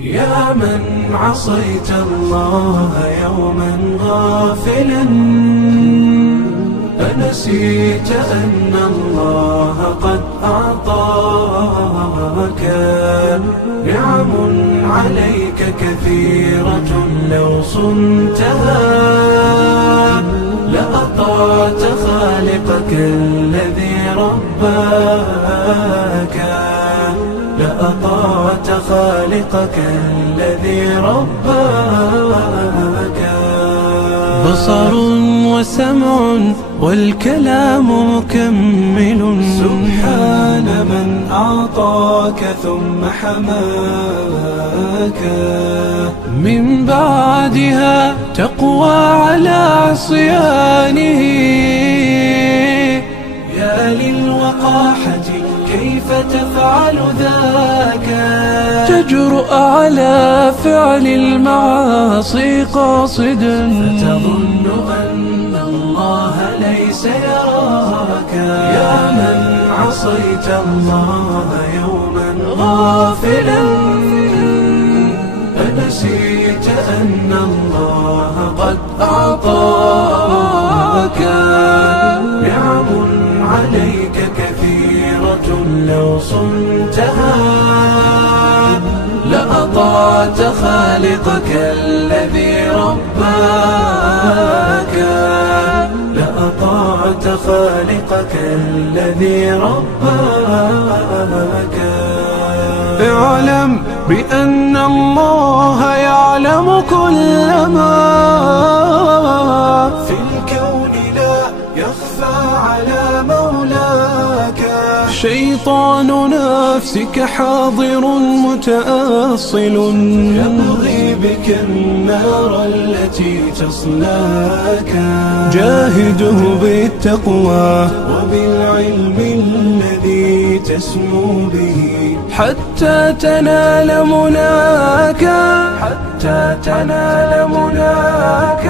يا من عصيت الله يوما غافلا، أنسيت أن الله قد أعطاك نعم عليك كثيرة، لو صنتها لأطعت خالقك الذي رباك، لأطعت خالقك الذي رباك. بصر وسمع والكلام مكمل، سبحان من أعطاك ثم حماك. من بعدها تقوى على عصيانه، يا للوقاحة كيف تفعل ذاك؟ تجرؤ على فعل المعاصي قاصدا، فتظن أن الله ليس يراك. يا من عصيت الله يوما غافلا، أنسيت أن الله قد أعطاك نعم عليك كثيرة، لو صنتها لأطعت خالقك الذي رباك، لأطعت خالقك الذي رباك. اعلم بأن الله يعلم كل ما في الكون، لا يخفى على مولاك. شيطان نفسك حاضر متأصل، يبغي بك النار التي تصلاك. جاهده بالتقوى وبالعلم الذي تسمو به، حتى تنال مناك، حتى تنال مناك.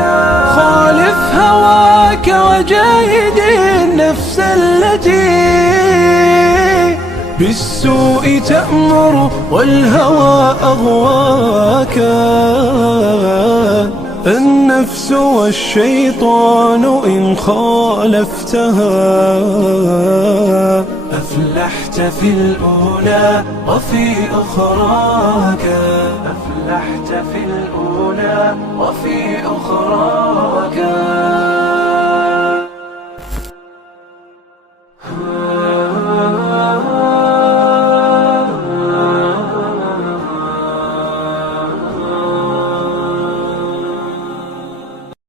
خالف هواك وجاهد النفس التي بالسوء تأمر والهوى أغواك. النفس والشيطان إن خالفتها أفلحت في الأولى وفي أخراك، أفلحت في الأولى وفي أخراك.